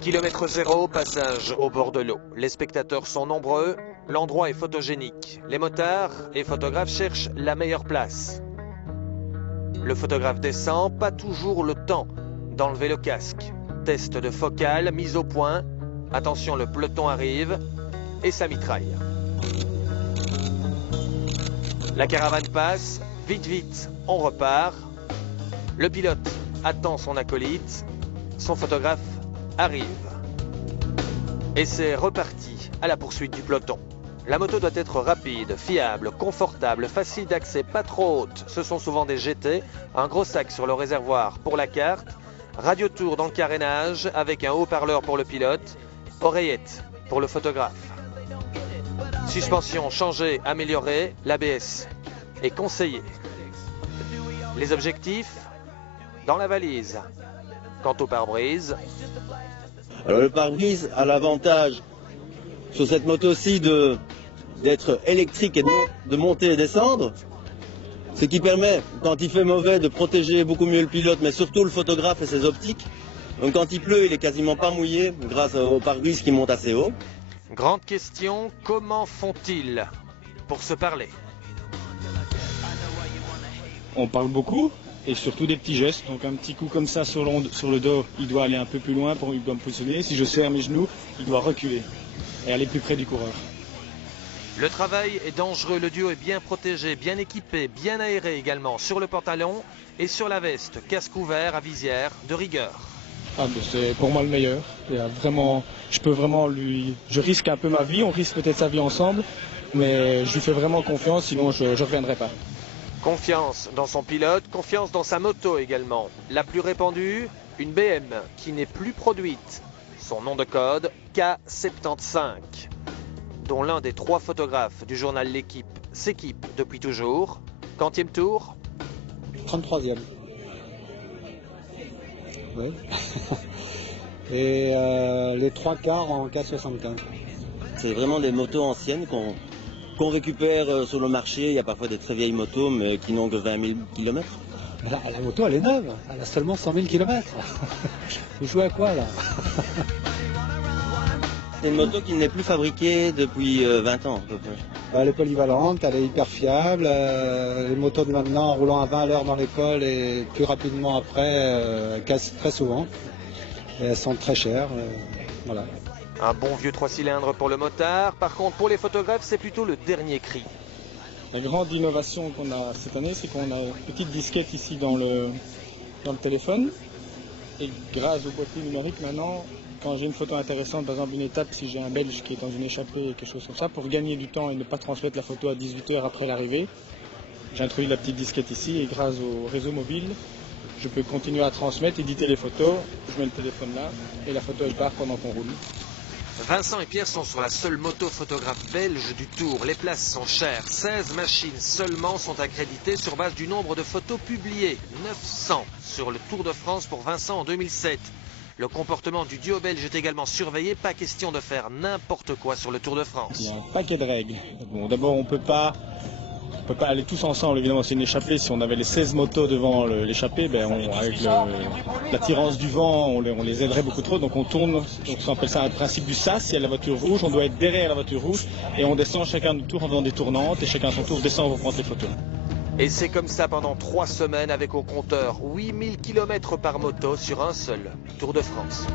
Kilomètre zéro, passage au bord de l'eau. Les spectateurs sont nombreux, l'endroit est photogénique. Les motards et photographes cherchent la meilleure place. Le photographe descend, pas toujours le temps d'enlever le casque. Test de focale, mise au point. Attention, le peloton arrive et ça mitraille. La caravane passe, vite vite, on repart. Le pilote attend son acolyte, son photographe arrive. Et c'est reparti à la poursuite du peloton. La moto doit être rapide, fiable, confortable, facile d'accès, pas trop haute. Ce sont souvent des GT, un gros sac sur le réservoir pour la carte, radiotour dans le carénage avec un haut-parleur pour le pilote, oreillette pour le photographe. Suspension changée, améliorée, l'ABS est conseillé. Les objectifs dans la valise. Quant au pare-brise... Alors le pare-brise a l'avantage sur cette moto-ci d'être électrique et de monter et descendre, ce qui permet, quand il fait mauvais, de protéger beaucoup mieux le pilote, mais surtout le photographe et ses optiques. Donc quand il pleut, il est quasiment pas mouillé grâce au pare-brise qui monte assez haut. Grande question, comment font-ils pour se parler? On parle beaucoup et surtout des petits gestes. Donc un petit coup comme ça sur le dos, il doit aller un peu plus loin, il doit me positionner. Si je serre mes genoux, il doit reculer et aller plus près du coureur. Le travail est dangereux, le duo est bien protégé, bien équipé, bien aéré également sur le pantalon et sur la veste, casque ouvert à visière de rigueur. Ah, c'est pour moi le meilleur. Je risque un peu ma vie, on risque peut-être sa vie ensemble, mais je lui fais vraiment confiance, sinon je ne reviendrai pas. Confiance dans son pilote, confiance dans sa moto également. La plus répandue, une BM qui n'est plus produite. Son nom de code, K75, dont l'un des 3 photographes du journal L'Équipe s'équipe depuis toujours. Quantième tour? 33e. Oui. Et les 3 quarts en K75. C'est vraiment des motos anciennes qu'on récupère sur le marché. Il y a parfois des très vieilles motos mais qui n'ont que 20 000 km. La moto elle est neuve, elle a seulement 100 000 km. Vous jouez à quoi là? C'est une moto qui n'est plus fabriquée depuis 20 ans à peu près. Elle est polyvalente, elle est hyper fiable. Les motos de maintenant, en roulant à 20 à l'heure dans l'école et plus rapidement après, cassent très souvent. Et elles sont très chères. Voilà. Un bon vieux 3 cylindres pour le motard. Par contre, pour les photographes, c'est plutôt le dernier cri. La grande innovation qu'on a cette année, c'est qu'on a une petite disquette ici dans le téléphone. Et grâce au boîtier numérique maintenant, quand j'ai une photo intéressante, par exemple une étape, si j'ai un Belge qui est dans une échappée, quelque chose comme ça, pour gagner du temps et ne pas transmettre la photo à 18 h après l'arrivée, j'ai introduit la petite disquette ici et grâce au réseau mobile, je peux continuer à transmettre, éditer les photos, je mets le téléphone là et la photo elle part pendant qu'on roule. Vincent et Pierre sont sur la seule moto photographe belge du Tour. Les places sont chères. 16 machines seulement sont accréditées sur base du nombre de photos publiées. 900 sur le Tour de France pour Vincent en 2007. Le comportement du duo belge est également surveillé. Pas question de faire n'importe quoi sur le Tour de France. Il y a un paquet de règles. Bon, d'abord, on peut pas aller tous ensemble, évidemment, c'est une échappée. Si on avait les 16 motos devant l'échappée, avec l'attirance du vent, on les aiderait beaucoup trop. Donc on tourne, donc on appelle ça un principe du sas. Il y a la voiture rouge, on doit être derrière la voiture rouge et on descend chacun notre tour en faisant des tournantes et chacun à son tour descend pour prendre les photos. Et c'est comme ça pendant 3 semaines avec au compteur 8000 km par moto sur un seul Tour de France.